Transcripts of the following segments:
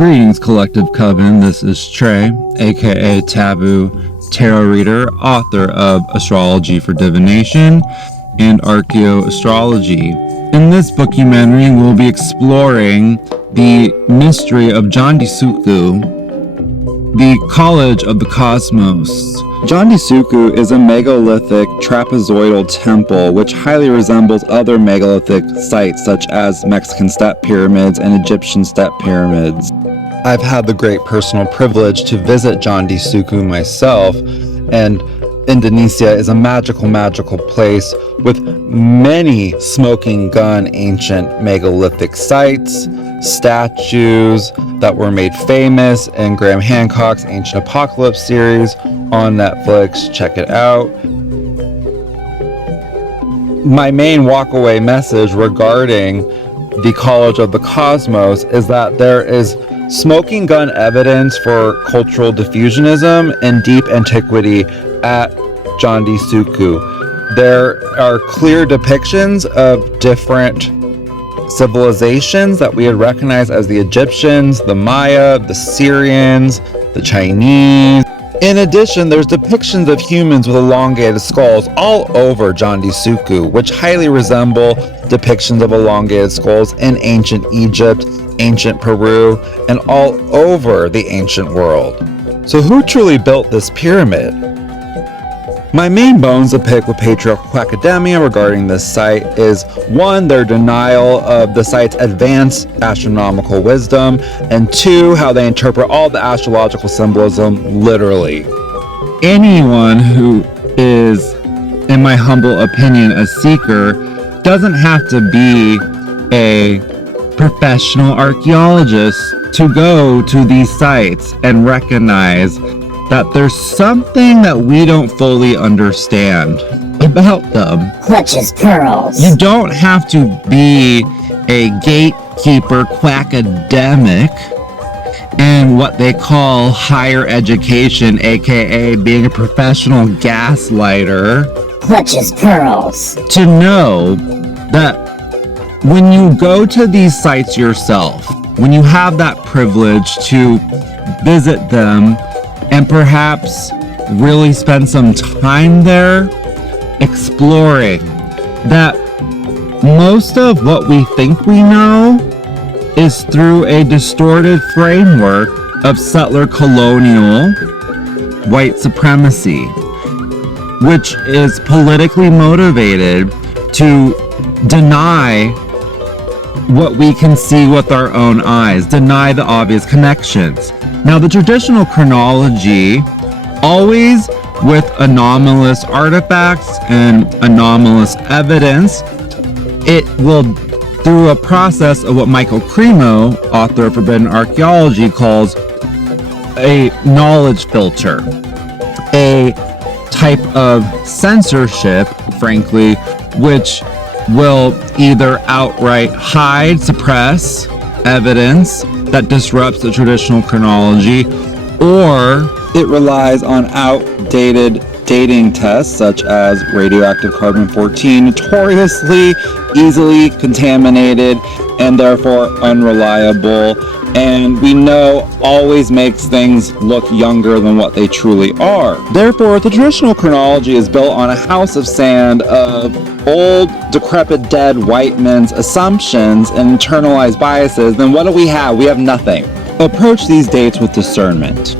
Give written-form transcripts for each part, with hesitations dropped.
Greetings, Collective Coven. This is Trey, aka Taboo, tarot reader, author of Astrology for Divination and Archaeo-Astrology. In this book-umentary, we'll be exploring the mystery of Sukuh, the College of the Cosmos. Sukuh is a megalithic trapezoidal temple which highly resembles other megalithic sites such as Mexican step pyramids and Egyptian step pyramids. I've had the great personal privilege to visit Sukuh myself, and Indonesia is a magical place with many smoking gun ancient megalithic sites, statues that were made famous in Graham Hancock's Ancient Apocalypse series on Netflix. Check it out. My main walkaway message regarding the College of the Cosmos is that there is smoking gun evidence for cultural diffusionism and deep antiquity at Sukuh. There are clear depictions of different civilizations that we would recognize as the Egyptians, the Maya, the Syrians, the Chinese. In addition, there's depictions of humans with elongated skulls all over Sukuh, which highly resemble depictions of elongated skulls in ancient Egypt, ancient Peru, and all over the ancient world. So who truly built this pyramid? My main bones to pick with patriarchal academia regarding this site is 1, their denial of the site's advanced astronomical wisdom, and 2, how they interpret all the astrological symbolism literally. Anyone who is, in my humble opinion, a seeker doesn't have to be a professional archaeologist to go to these sites and recognize that there's something that we don't fully understand about them. Clutch his pearls. You don't have to be a gatekeeper quackademic in what they call higher education, aka being a professional gaslighter. Clutch his pearls. To know that when you go to these sites yourself, when you have that privilege to visit them and perhaps really spend some time there exploring, that most of what we think we know is through a distorted framework of settler colonial white supremacy, which is politically motivated to deny what we can see with our own eyes, deny the obvious connections. Now, the traditional chronology, always with anomalous artifacts and anomalous evidence, it will, through a process of what Michael Cremo, author of Forbidden Archaeology, calls a knowledge filter, a type of censorship, frankly, which will either outright hide, suppress evidence that disrupts the traditional chronology, or it relies on outdated dating tests such as radioactive carbon-14, notoriously easily contaminated and therefore unreliable, and we know always makes things look younger than what they truly are. Therefore, the traditional chronology is built on a house of sand of old, decrepit, dead white men's assumptions and internalized biases. Then what do we have? We have nothing. Approach these dates with discernment.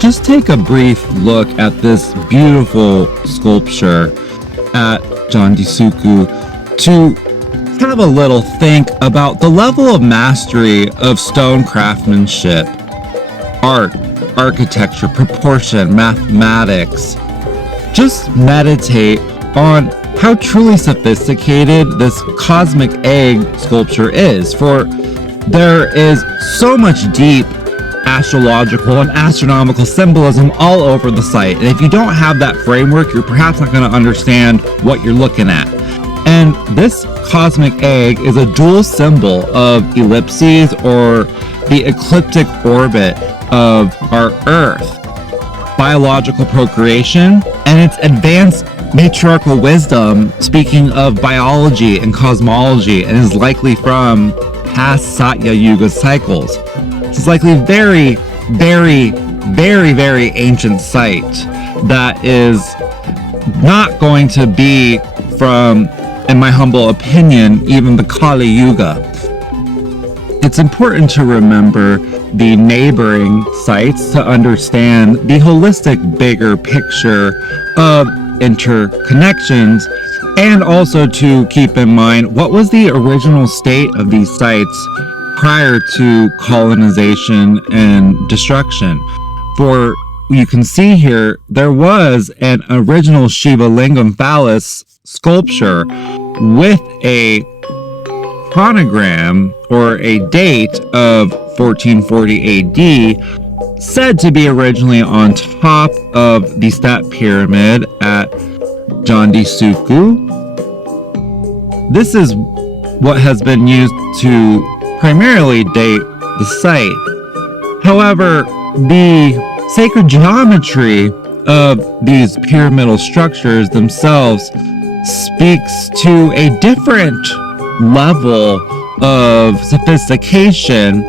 Just take a brief look at this beautiful sculpture at Sukuh to have a little think about the level of mastery of stone craftsmanship, art, architecture, proportion, mathematics. Just meditate on how truly sophisticated this cosmic egg sculpture is, for there is so much deep astrological and astronomical symbolism all over the site, and if you don't have that framework, you're perhaps not going to understand what you're looking at. And this cosmic egg is a dual symbol of ellipses, or the ecliptic orbit of our Earth, biological procreation, and its advanced matriarchal wisdom, speaking of biology and cosmology, and is likely from past Satya Yuga cycles. It's likely very, very, very, very ancient site that is not going to be from, in my humble opinion, even the Kali Yuga. It's important to remember the neighboring sites to understand the holistic bigger picture of interconnections, and also to keep in mind what was the original state of these sites prior to colonization and destruction. For you can see here, there was an original Shiva Lingam phallus sculpture with a chronogram or a date of 1440 AD, said to be originally on top of the step pyramid at Candi Sukuh. This is what has been used to primarily date the site. However, the sacred geometry of these pyramidal structures themselves speaks to a different level of sophistication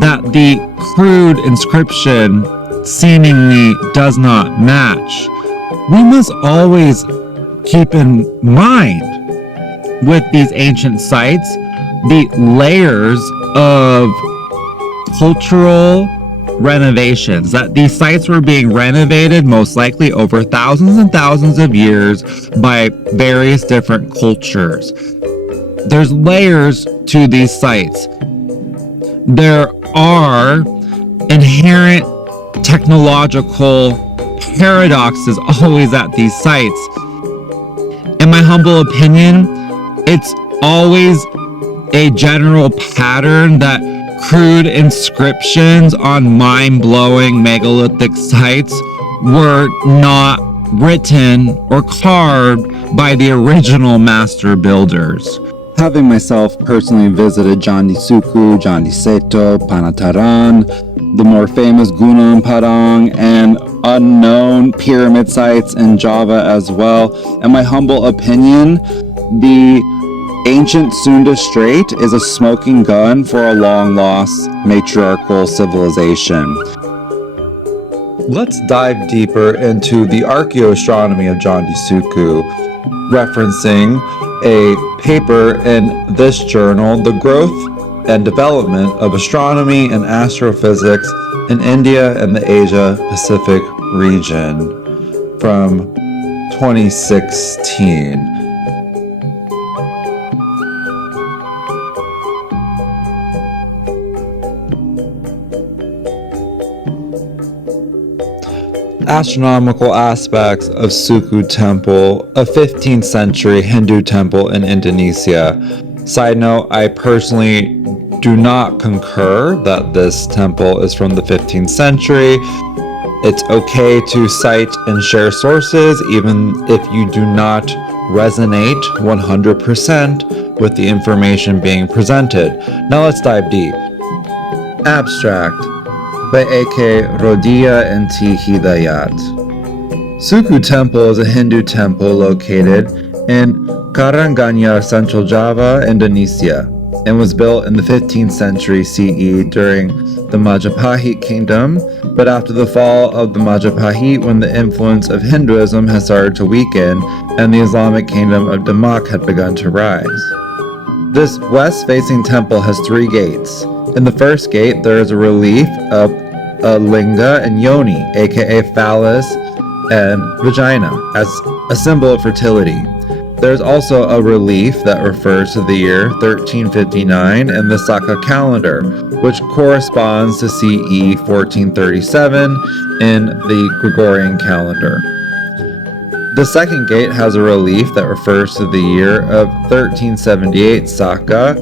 that the crude inscription seemingly does not match. We must always keep in mind with these ancient sites the layers of cultural renovations, that these sites were being renovated most likely over thousands and thousands of years by various different cultures. There's layers to these sites. There are inherent technological paradoxes always at these sites. In my humble opinion, it's always a general pattern that crude inscriptions on mind-blowing megalithic sites were not written or carved by the original master builders. Having myself personally visited Candi Sukuh, Candi Seto, Panataran, the more famous Gunung Padang, and unknown pyramid sites in Java as well, in my humble opinion, the ancient Sunda Strait is a smoking gun for a long-lost matriarchal civilization. Let's dive deeper into the Archaeo-Astronomy of Candi Sukuh, referencing a paper in this journal, The Growth and Development of Astronomy and Astrophysics in India and the Asia-Pacific region from 2016. Astronomical aspects of Sukuh Temple, a 15th century Hindu temple in Indonesia. Side note, I personally do not concur that this temple is from the 15th century. It's okay to cite and share sources even if you do not resonate 100% with the information being presented. Now let's dive deep. Abstract by A.K. Rodia and T. Hidayat. Sukuh Temple is a Hindu temple located in Karanganyar, Central Java, Indonesia, and was built in the 15th century CE during the Majapahit Kingdom, but after the fall of the Majapahit, when the influence of Hinduism had started to weaken and the Islamic Kingdom of Demak had begun to rise. This west-facing temple has 3 gates. In the first gate, there is a relief of a linga and yoni, aka phallus and vagina, as a symbol of fertility. There's also a relief that refers to the year 1359 in the Sukuh calendar, which corresponds to CE 1437 in the Gregorian calendar. The second gate has a relief that refers to the year of 1378 Sukuh,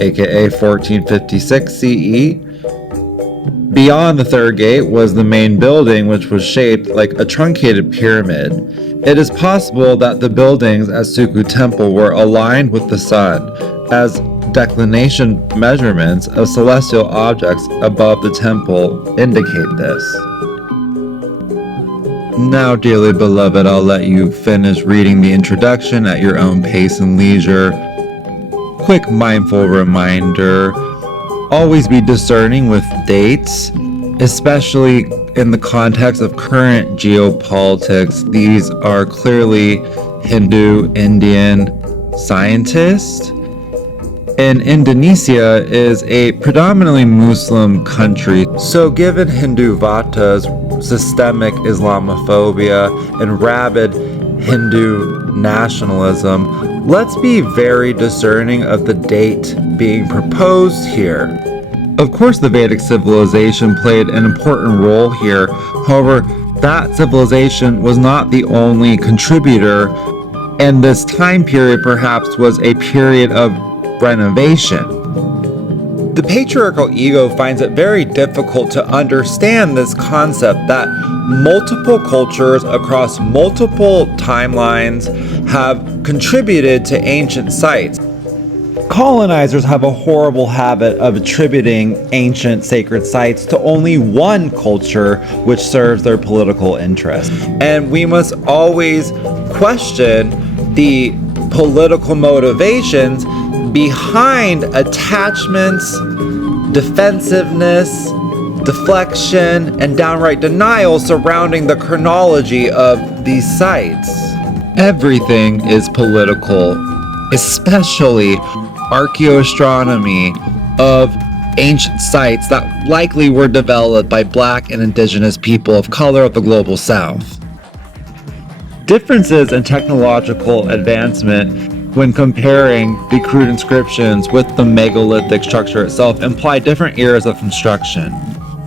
aka 1456 CE. Beyond the third gate was the main building, which was shaped like a truncated pyramid. It is possible that the buildings at Sukuh Temple were aligned with the sun, as declination measurements of celestial objects above the temple indicate this. Now, dearly beloved, I'll let you finish reading the introduction at your own pace and leisure. Quick mindful reminder, always be discerning with dates, especially in the context of current geopolitics. These are clearly Hindu Indian scientists. And Indonesia is a predominantly Muslim country. So given Hindu Vata's systemic Islamophobia and rabid Hindu nationalism, let's be very discerning of the date being proposed here. Of course, the Vedic civilization played an important role here. However, that civilization was not the only contributor, and this time period perhaps was a period of renovation. The patriarchal ego finds it very difficult to understand this concept that multiple cultures across multiple timelines have contributed to ancient sites. Colonizers have a horrible habit of attributing ancient sacred sites to only one culture which serves their political interests. And we must always question the political motivations behind attachments, defensiveness, deflection, and downright denial surrounding the chronology of these sites. Everything is political, especially archaeoastronomy of ancient sites that likely were developed by Black and Indigenous people of color of the global South. Differences in technological advancement when comparing the crude inscriptions with the megalithic structure itself imply different eras of construction.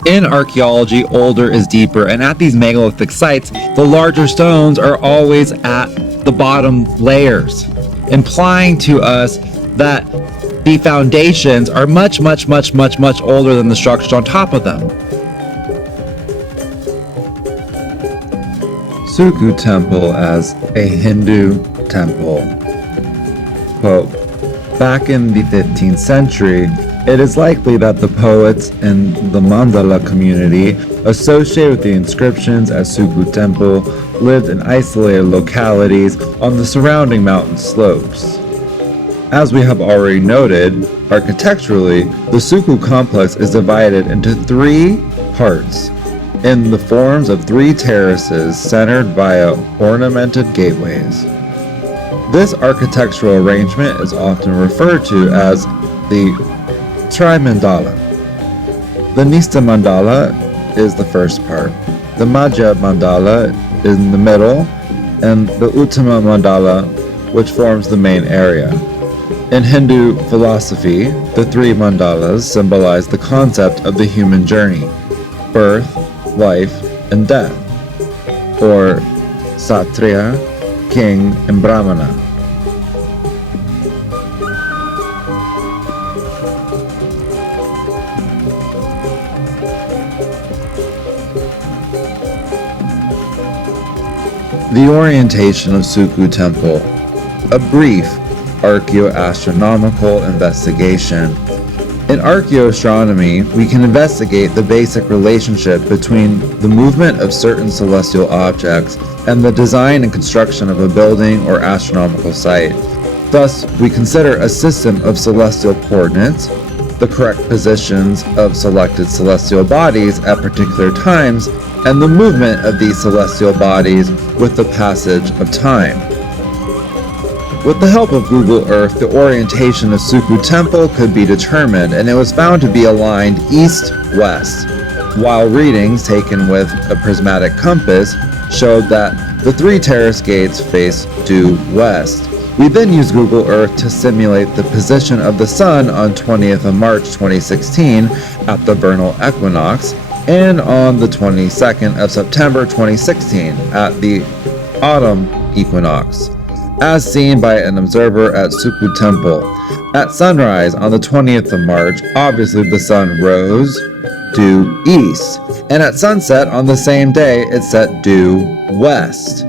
In archaeology, older is deeper, and at these megalithic sites, the larger stones are always at the bottom layers, implying to us that the foundations are much older than the structures on top of them. Sukuh Temple as a Hindu temple. Quote, back in the 15th century, it is likely that the poets in the mandala community associated with the inscriptions at Sukuh Temple lived in isolated localities on the surrounding mountain slopes. As we have already noted, architecturally, the Sukuh complex is divided into three parts in the forms of three terraces centered via ornamented gateways. This architectural arrangement is often referred to as the Tri-mandala. The Nista mandala is the first part, the Madhya mandala is in the middle, and the Uttama mandala, which forms the main area. In Hindu philosophy, the three mandalas symbolize the concept of the human journey, birth, life, and death, or Satriya, King, and Brahmana. The orientation of Sukuh Temple, a brief archaeo-astronomical investigation. In archaeoastronomy, we can investigate the basic relationship between the movement of certain celestial objects and the design and construction of a building or astronomical site. Thus, we consider a system of celestial coordinates, the correct positions of selected celestial bodies at particular times, and the movement of these celestial bodies with the passage of time. With the help of Google Earth, the orientation of Sukuh Temple could be determined, and it was found to be aligned east-west, while readings taken with a prismatic compass showed that the three terrace gates face due west. We then used Google Earth to simulate the position of the Sun on 20th of March 2016 at the vernal equinox, and on the 22nd of September 2016 at the autumn equinox, as seen by an observer at Sukuh Temple. At sunrise on the 20th of March, obviously the sun rose due east, and at sunset on the same day it set due west.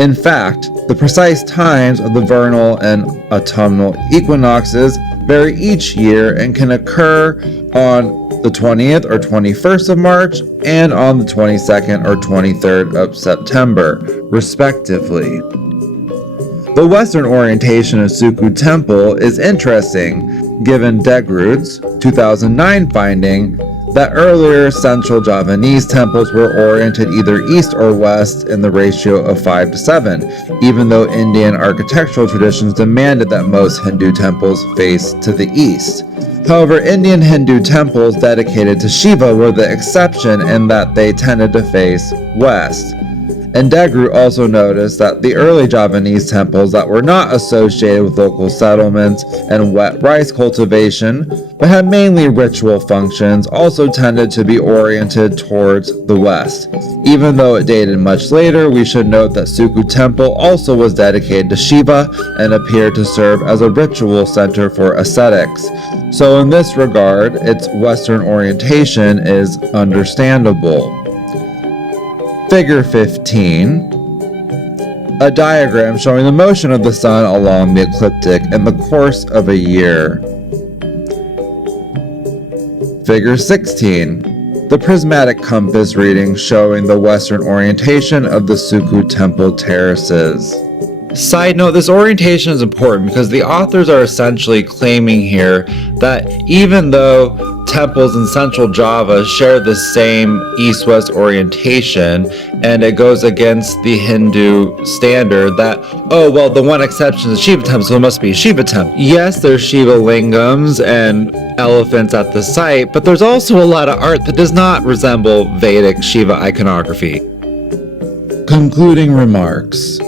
In fact, the precise times of the vernal and autumnal equinoxes vary each year and can occur on the 20th or 21st of March and on the 22nd or 23rd of September, respectively. The western orientation of Sukuh Temple is interesting given Degrud's 2009 finding that earlier Central Javanese temples were oriented either east or west in the ratio of 5 to 7, even though Indian architectural traditions demanded that most Hindu temples face to the east. However, Indian Hindu temples dedicated to Shiva were the exception in that they tended to face west. And Degru also noticed that the early Javanese temples that were not associated with local settlements and wet rice cultivation, but had mainly ritual functions, also tended to be oriented towards the west. Even though it dated much later, we should note that Sukuh Temple also was dedicated to Shiva and appeared to serve as a ritual center for ascetics. So in this regard, its Western orientation is understandable. Figure 15, a diagram showing the motion of the sun along the ecliptic in the course of a year. Figure 16, the prismatic compass reading showing the western orientation of the Sukuh Temple terraces. Side note, this orientation is important because the authors are essentially claiming here that even though temples in central Java share the same east-west orientation, and it goes against the Hindu standard that, oh, well, the one exception is Shiva temple, so it must be Shiva temple. Yes, there's Shiva lingams and elephants at the site, but there's also a lot of art that does not resemble Vedic Shiva iconography. Concluding remarks.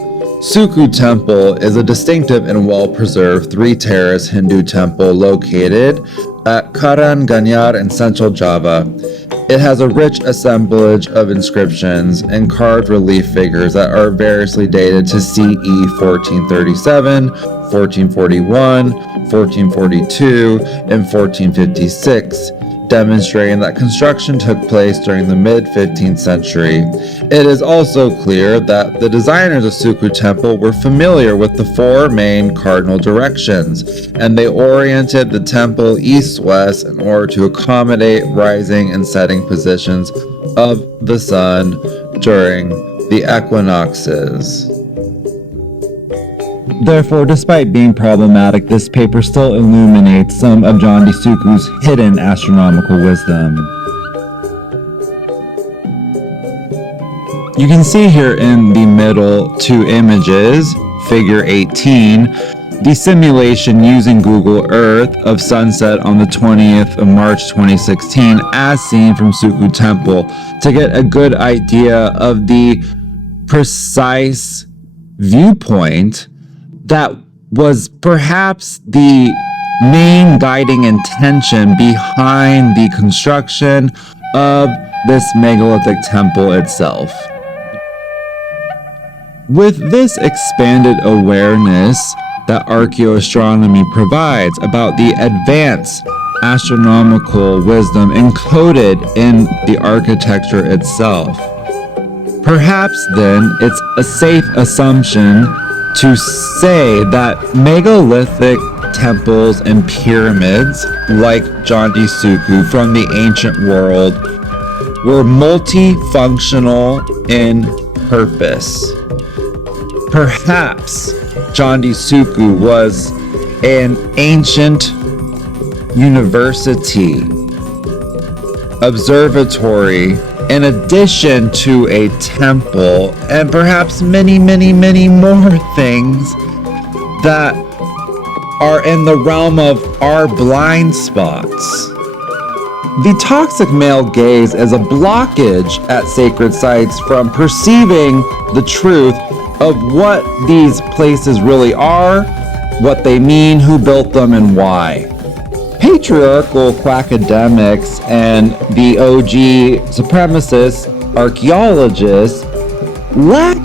Sukuh Temple is a distinctive and well-preserved three-terrace Hindu temple located at Karanganyar in central Java. It has a rich assemblage of inscriptions and carved relief figures that are variously dated to CE 1437, 1441, 1442, and 1456, demonstrating that construction took place during the mid-15th century. It is also clear that the designers of Sukuh Temple were familiar with the four main cardinal directions, and they oriented the temple east-west in order to accommodate rising and setting positions of the sun during the equinoxes. Therefore, despite being problematic, this paper still illuminates some of Candi Sukuh's hidden astronomical wisdom. You can see here in the middle two images, figure 18, the simulation using Google Earth of sunset on the 20th of March 2016 as seen from Sukuh Temple to get a good idea of the precise viewpoint that was perhaps the main guiding intention behind the construction of this megalithic temple itself. With this expanded awareness that archaeoastronomy provides about the advanced astronomical wisdom encoded in the architecture itself, perhaps then it's a safe assumption to say that megalithic temples and pyramids like Candi Sukuh from the ancient world were multifunctional in purpose. Perhaps Candi Sukuh was an ancient university, observatory, in addition to a temple, and perhaps many, many, many more things that are in the realm of our blind spots. The toxic male gaze is a blockage at sacred sites from perceiving the truth of what these places really are, what they mean, who built them, and why. Patriarchal quackademics and the OG supremacist archaeologists lack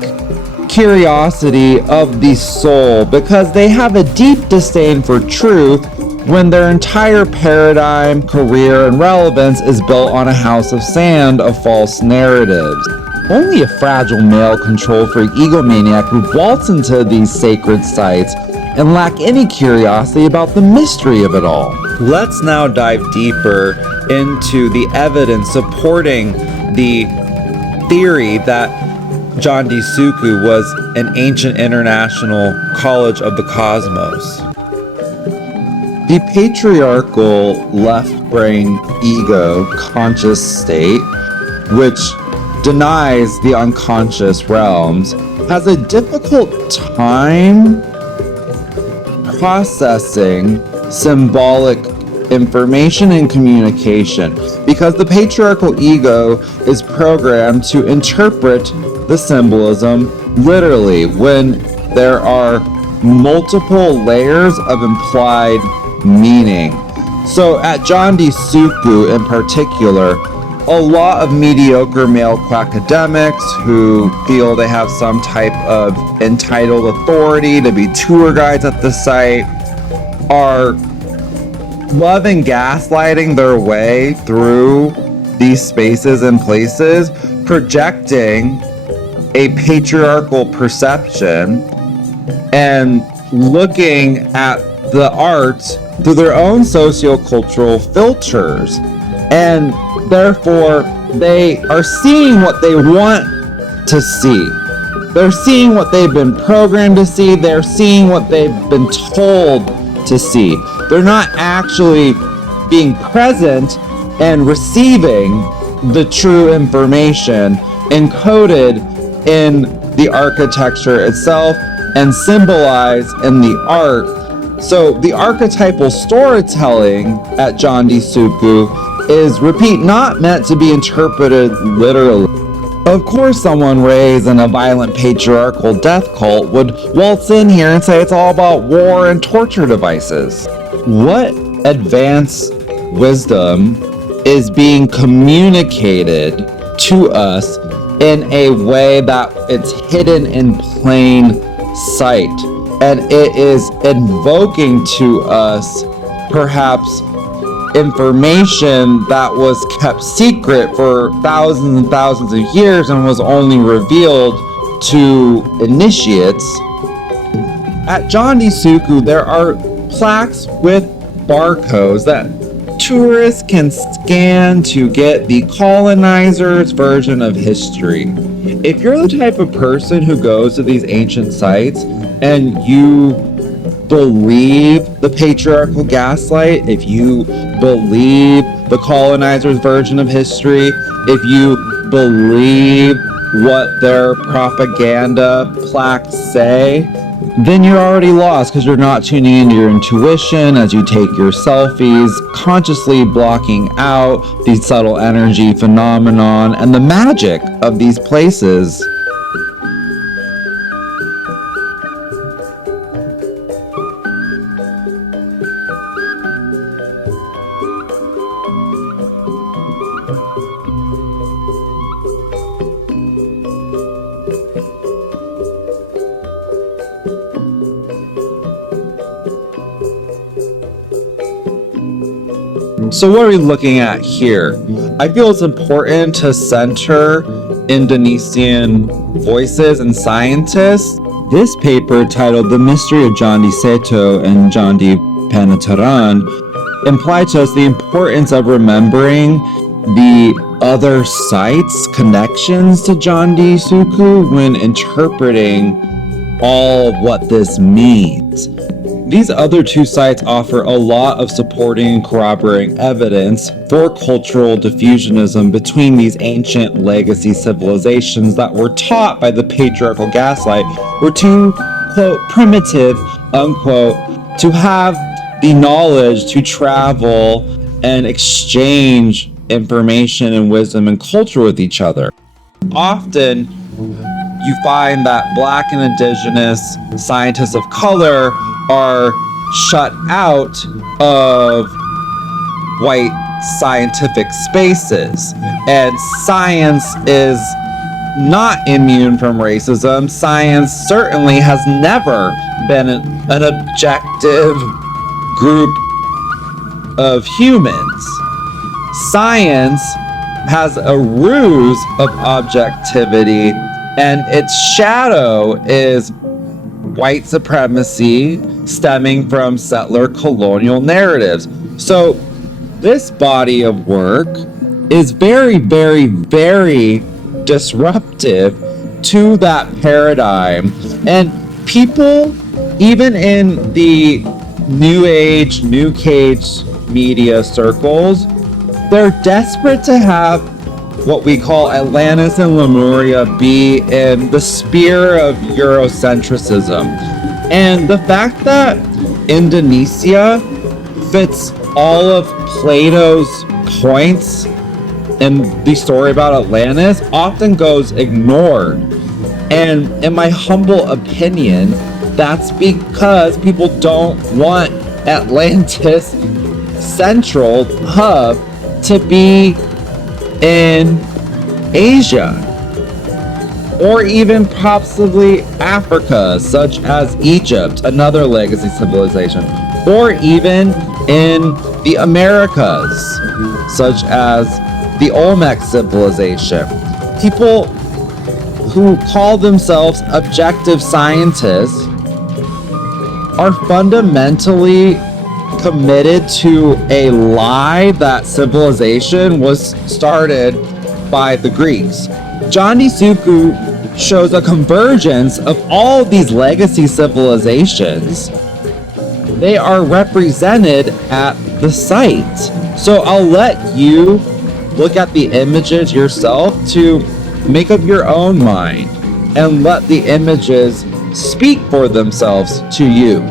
curiosity of the soul because they have a deep disdain for truth when their entire paradigm, career, and relevance is built on a house of sand of false narratives. Only a fragile male control freak egomaniac would waltz into these sacred sites and lack any curiosity about the mystery of it all. Let's now dive deeper into the evidence supporting the theory that Candi Sukuh was an ancient international college of the cosmos. The patriarchal left-brain ego conscious state, which denies the unconscious realms, has a difficult time processing symbolic information and communication because the patriarchal ego is programmed to interpret the symbolism literally when there are multiple layers of implied meaning. So at Candi Sukuh in particular, a lot of mediocre male academics who feel they have some type of entitled authority to be tour guides at the site are love and gaslighting their way through these spaces and places, projecting a patriarchal perception and looking at the art through their own sociocultural filters. And therefore, they are seeing what they want to see. They're seeing what they've been programmed to see. They're seeing what they've been told to see. They're not actually being present and receiving the true information encoded in the architecture itself and symbolized in the art. So the archetypal storytelling at Candi Sukuh is, repeat, not meant to be interpreted literally. Of course, someone raised in a violent patriarchal death cult would waltz in here and say it's all about war and torture devices. What advanced wisdom is being communicated to us in a way that it's hidden in plain sight, and it is invoking to us perhaps information that was kept secret for thousands and thousands of years and was only revealed to initiates. At Candi Sukuh, there are plaques with barcodes that tourists can scan to get the colonizers' version of history. If you're the type of person who goes to these ancient sites and you believe the patriarchal gaslight, if you believe the colonizer's version of history, if you believe what their propaganda plaques say, then you're already lost because you're not tuning into your intuition as you take your selfies, consciously blocking out the subtle energy phenomenon and the magic of these places. So what are we looking at here? I feel it's important to center Indonesian voices and scientists. This paper, titled The Mystery of Candi Seto and Candi Penataran, implied to us the importance of remembering the other sites' connections to Candi Sukuh when interpreting all of what this means. These other two sites offer a lot of supporting and corroborating evidence for cultural diffusionism between these ancient legacy civilizations that were taught by the patriarchal gaslight were too, quote, primitive, unquote, to have the knowledge to travel and exchange information and wisdom and culture with each other. Often, you find that Black and Indigenous scientists of color are shut out of white scientific spaces, and science is not immune from racism. Science certainly has never been an objective group of humans. Science has a ruse of objectivity, and its shadow is white supremacy stemming from settler colonial narratives. So this body of work is very, very, very disruptive to that paradigm. And people, even in the New Age, New Cage media circles, they're desperate to have what we call Atlantis and Lemuria be in the sphere of Eurocentrism. And the fact that Indonesia fits all of Plato's points in the story about Atlantis often goes ignored. And in my humble opinion, that's because people don't want Atlantis central hub to be in Asia, or even possibly Africa, such as Egypt, another legacy civilization, or even in the Americas, such as the Olmec civilization. People who call themselves objective scientists are fundamentally committed to a lie that civilization was started by the Greeks. Candi Sukuh shows a convergence of all these legacy civilizations. They are represented at the site. So I'll let you look at the images yourself to make up your own mind and let the images speak for themselves to you.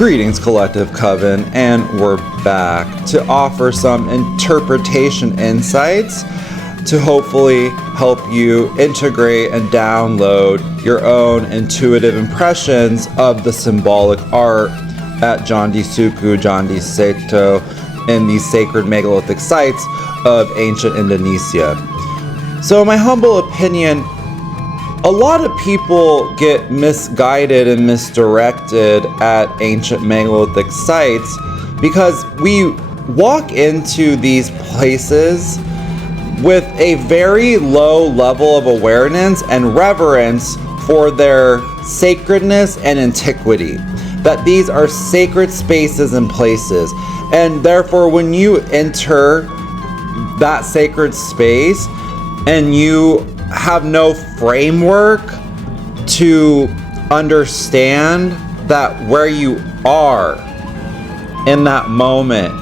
Greetings, Collective Coven, and we're back to offer some interpretation insights to hopefully help you integrate and download your own intuitive impressions of the symbolic art at Candi Sukuh, Candi Seto, and these sacred megalithic sites of ancient Indonesia. So in my humble opinion, a lot of people get misguided and misdirected at ancient megalithic sites because we walk into these places with a very low level of awareness and reverence for their sacredness and antiquity. That these are sacred spaces and places. And therefore, when you enter that sacred space and you have no framework to understand that where you are in that moment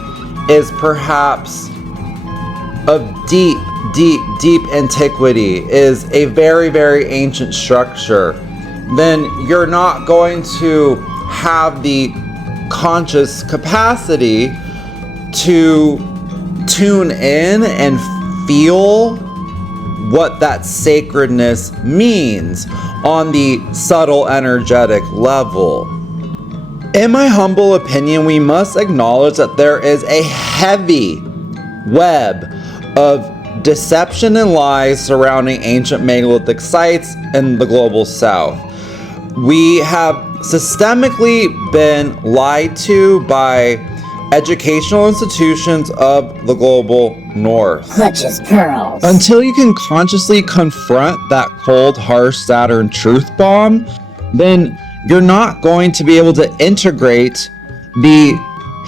is perhaps of deep antiquity, is a very, very ancient structure, then you're not going to have the conscious capacity to tune in and feel what that sacredness means on the subtle energetic level. In my humble opinion, we must acknowledge that there is a heavy web of deception and lies surrounding ancient megalithic sites in the global south. We have systemically been lied to by educational institutions of the global north. Clutches pearls. Until you can consciously confront that cold, harsh Saturn truth bomb, then you're not going to be able to integrate the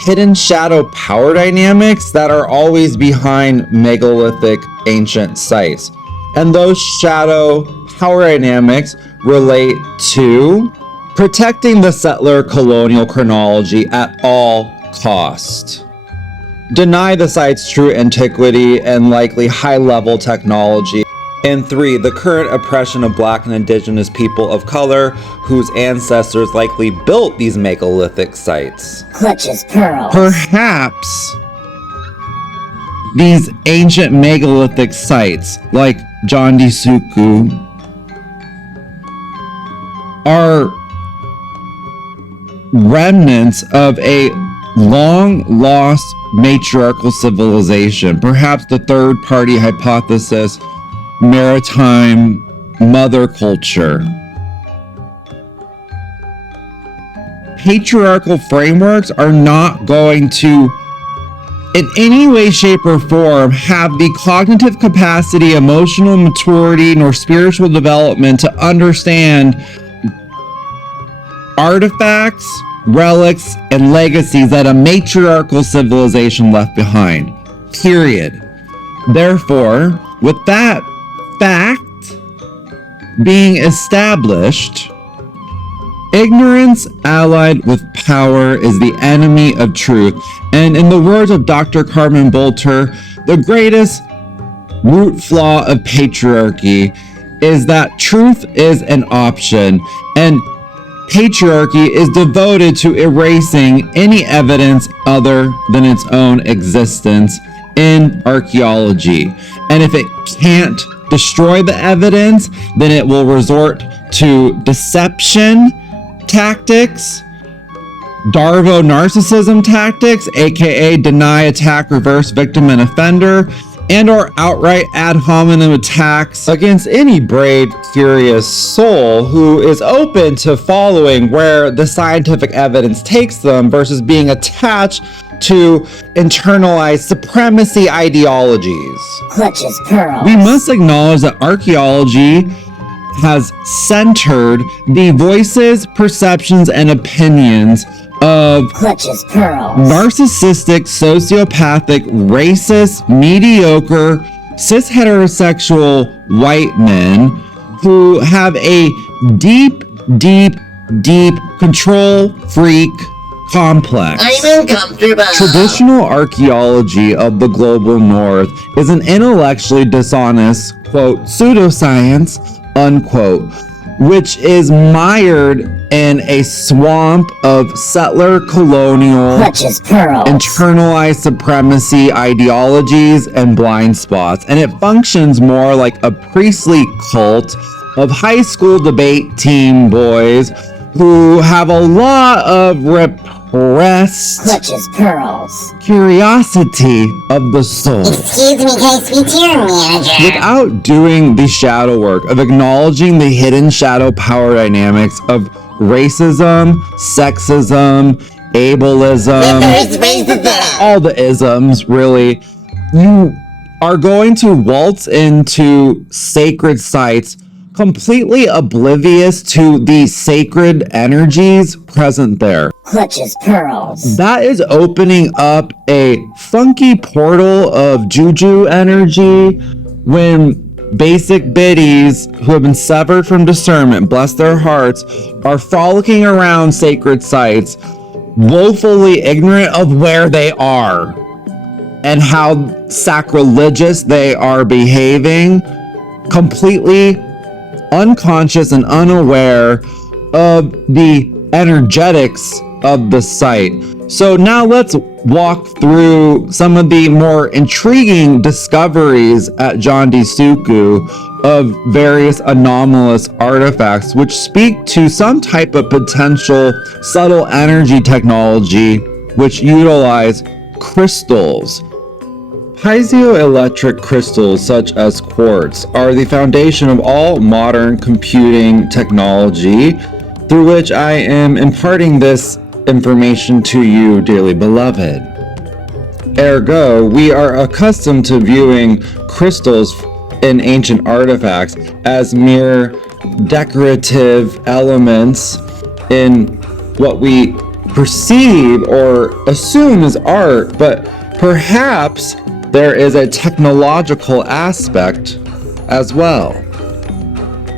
hidden shadow power dynamics that are always behind megalithic ancient sites. And those shadow power dynamics relate to protecting the settler colonial chronology at all cost. Deny the site's true antiquity and likely high-level technology. And 3, the current oppression of Black and Indigenous people of color whose ancestors likely built these megalithic sites. Clutches pearls. Perhaps these ancient megalithic sites like Candi Sukuh are remnants of a long lost matriarchal civilization, perhaps the third party hypothesis, maritime mother culture. Patriarchal frameworks are not going to, in any way, shape, or form, have the cognitive capacity, emotional maturity, nor spiritual development to understand artifacts, relics, and legacies that a matriarchal civilization left behind. Period. Therefore, with that fact being established, ignorance allied with power is the enemy of truth. And in the words of Dr. Carmen Bolter, the greatest root flaw of patriarchy is that truth is an option, and patriarchy is devoted to erasing any evidence other than its own existence in archaeology. And if it can't destroy the evidence, then it will resort to deception tactics, Darvo narcissism tactics, aka deny, attack, reverse, victim, and offender, and or outright ad hominem attacks against any brave, curious soul who is open to following where the scientific evidence takes them versus being attached to internalized supremacy ideologies. Clutches pearls. We must acknowledge that archaeology has centered the voices, perceptions, and opinions of Clutches pearls. narcissistic, sociopathic, racist, mediocre, cis heterosexual white men who have a deep control freak complex. I'm uncomfortable. Traditional archaeology of the global north is an intellectually dishonest, quote, pseudoscience, unquote, which is mired in a swamp of settler colonial Clutch his pearls. internalized supremacy ideologies and blind spots, and it functions more like a priestly cult of high school debate team boys who have a lot of repressed Clutch his pearls. curiosity of the soul. Excuse me, can I speak to your manager? Without doing the shadow work of acknowledging the hidden shadow power dynamics of racism, sexism, ableism, There's racism. all the isms, really, you are going to waltz into sacred sites completely oblivious to the sacred energies present there. Clutch his pearls. That is opening up a funky portal of juju energy when basic biddies who have been severed from discernment, bless their hearts, are frolicking around sacred sites, woefully ignorant of where they are and how sacrilegious they are behaving, completely unconscious and unaware of the energetics of the site. So now let's walk through some of the more intriguing discoveries at Candi Sukuh of various anomalous artifacts which speak to some type of potential subtle energy technology which utilize crystals. Piezoelectric crystals such as quartz are the foundation of all modern computing technology, through which I am imparting this information to you, dearly beloved. Ergo, we are accustomed to viewing crystals in ancient artifacts as mere decorative elements in what we perceive or assume is art, but perhaps there is a technological aspect as well.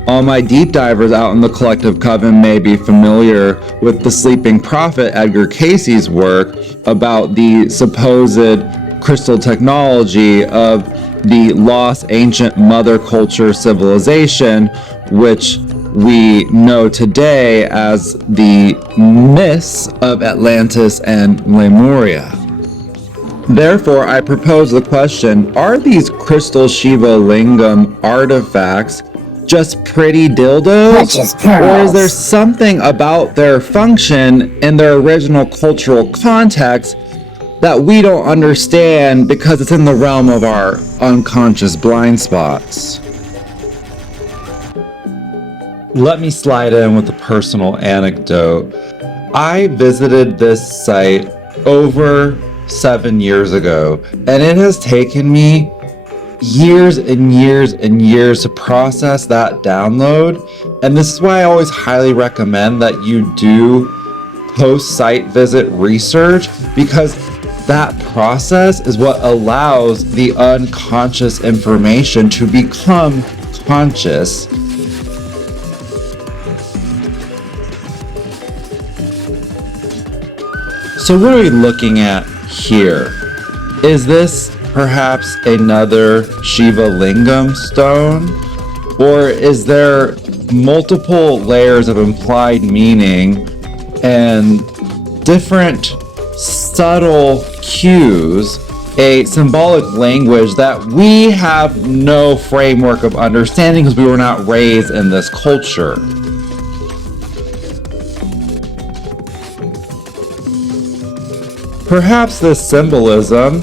All my deep divers out in the collective Coven may be familiar with the Sleeping Prophet Edgar Cayce's work about the supposed crystal technology of the lost ancient mother culture civilization, which we know today as the myths of Atlantis and Lemuria. Therefore, I propose the question, are these crystal Shiva Lingam artifacts just pretty dildos? Clutch his pearls. Or is there something about their function in their original cultural context that we don't understand because it's in the realm of our unconscious blind spots? Let me slide in with a personal anecdote. I visited this site over 7 years ago, and it has taken me years and years and years to process that download. And this is why I always highly recommend that you do post-site visit research, because that process is what allows the unconscious information to become conscious. So what are we looking at here? Is this perhaps another Shiva Lingam stone? Or is there multiple layers of implied meaning and different subtle cues, a symbolic language that we have no framework of understanding because we were not raised in this culture? Perhaps this symbolism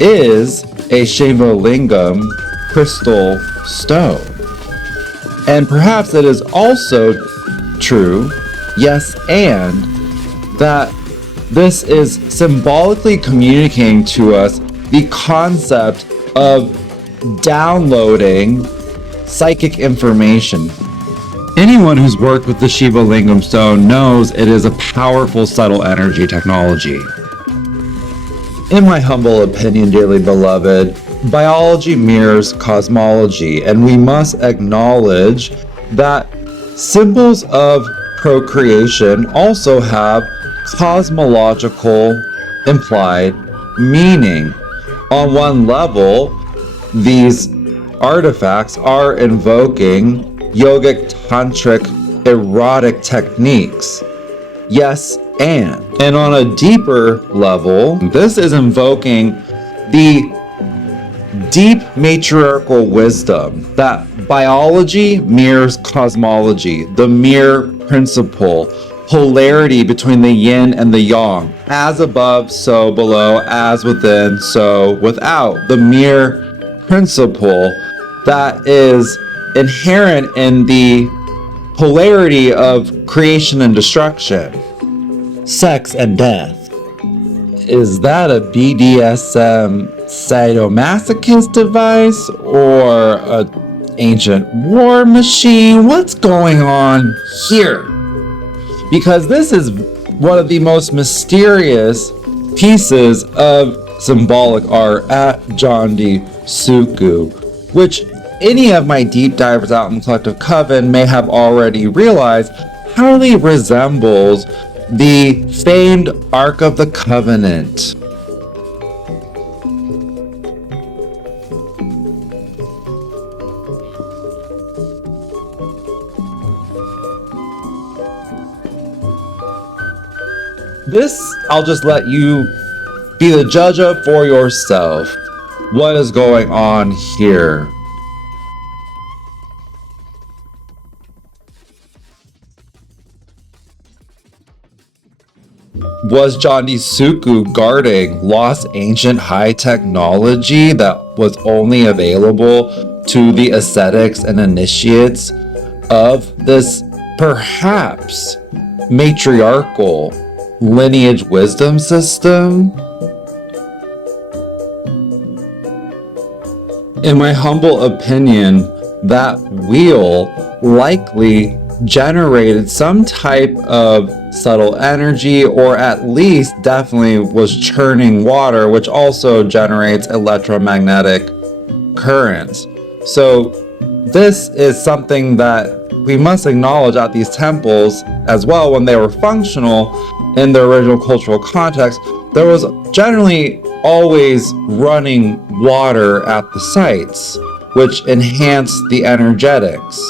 is a Shiva Lingam crystal stone. And perhaps it is also true, yes, and that this is symbolically communicating to us the concept of downloading psychic information. Anyone who's worked with the Shiva Lingam stone knows it is a powerful subtle energy technology. In my humble opinion, dearly beloved, biology mirrors cosmology, and we must acknowledge that symbols of procreation also have cosmological implied meaning. On one level, these artifacts are invoking yogic tantric erotic techniques. Yes, and on a deeper level, this is invoking the deep matriarchal wisdom that biology mirrors cosmology, the mere principle, polarity between the yin and the yang, as above, so below, as within, so without, the mere principle that is inherent in the polarity of creation and destruction. Sex and death. Is that a BDSM sadomasochist device or an ancient war machine? What's going on here? Because this is one of the most mysterious pieces of symbolic art at Candi Sukuh, which any of my deep divers out in Collective Coven may have already realized highly resembles the famed Ark of the Covenant. This, I'll just let you be the judge of for yourself. What is going on here? Was Candi Sukuh guarding lost ancient high technology that was only available to the ascetics and initiates of this perhaps matriarchal lineage wisdom system? In my humble opinion, that wheel likely generated some type of subtle energy, or at least definitely was churning water, which also generates electromagnetic currents. So this is something that we must acknowledge at these temples as well. When they were functional in their original cultural context, there was generally always running water at the sites, which enhanced the energetics.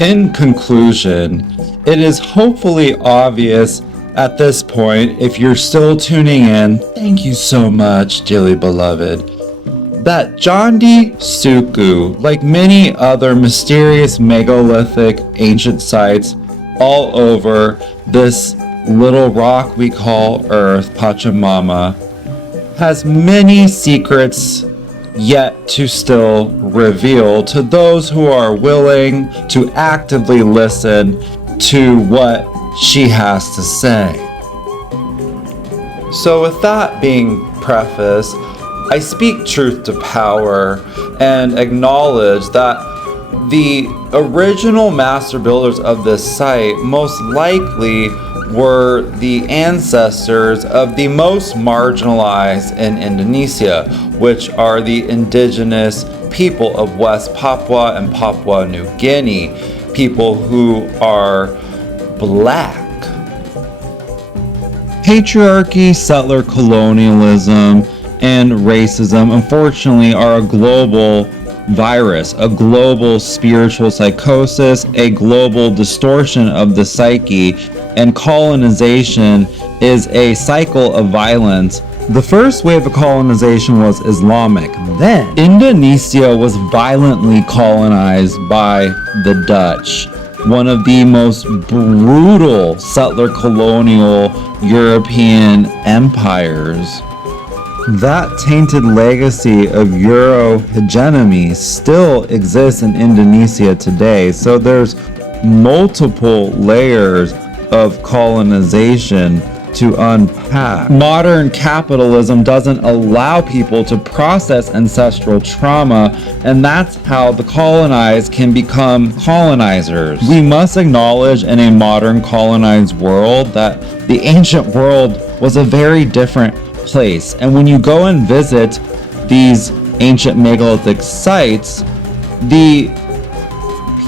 In conclusion, it is hopefully obvious at this point, if you're still tuning in, thank you so much, dearly beloved, that Candi Sukuh, like many other mysterious megalithic ancient sites all over this little rock we call Earth, Pachamama, has many secrets yet to still reveal to those who are willing to actively listen to what she has to say. So with that being prefaced, I speak truth to power and acknowledge that the original master builders of this site most likely were the ancestors of the most marginalized in Indonesia, which are the indigenous people of West Papua and Papua New Guinea, people who are black. Patriarchy, settler colonialism, and racism, unfortunately, are a global virus, a global spiritual psychosis, a global distortion of the psyche, and colonization is a cycle of violence. The first wave of colonization was Islamic. Then, Indonesia was violently colonized by the Dutch, one of the most brutal settler colonial European empires. That tainted legacy of Euro hegemony still exists in Indonesia today, so there's multiple layers of colonization to unpack. Modern capitalism doesn't allow people to process ancestral trauma, and that's how the colonized can become colonizers. We must acknowledge in a modern colonized world that the ancient world was a very different place, and when you go and visit these ancient megalithic sites, the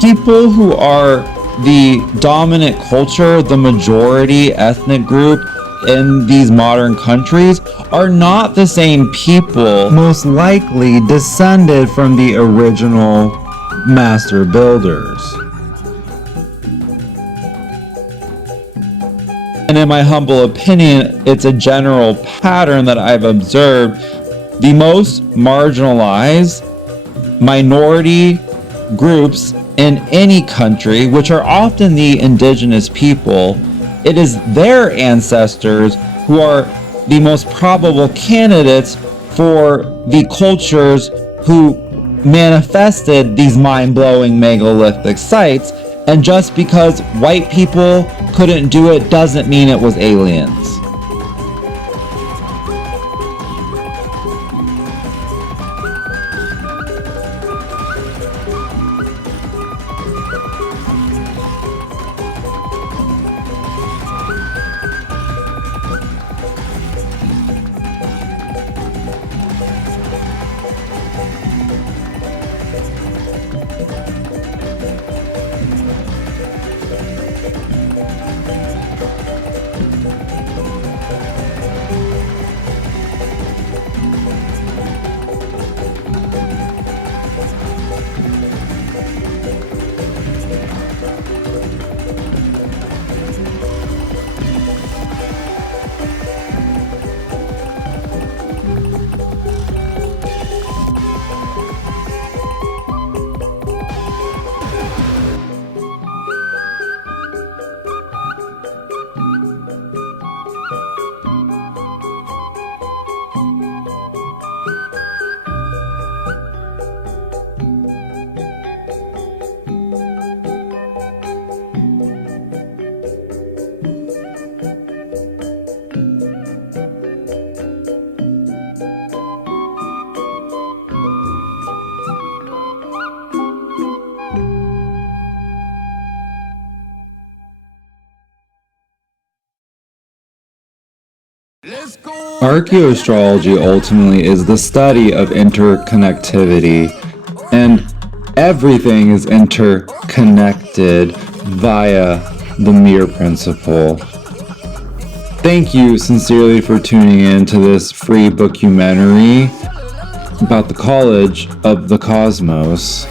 people who are the dominant culture, the majority ethnic group, in these modern countries are not the same people, most likely descended from the original master builders. And in my humble opinion, it's a general pattern that I've observed. The most marginalized minority groups in any country, which are often the indigenous people, it is their ancestors who are the most probable candidates for the cultures who manifested these mind-blowing megalithic sites. And just because white people couldn't do it doesn't mean it was aliens. Archaeo-Astrology ultimately is the study of interconnectivity, and everything is interconnected via the mirror principle. Thank you sincerely for tuning in to this free book-umentary about the College of the Cosmos.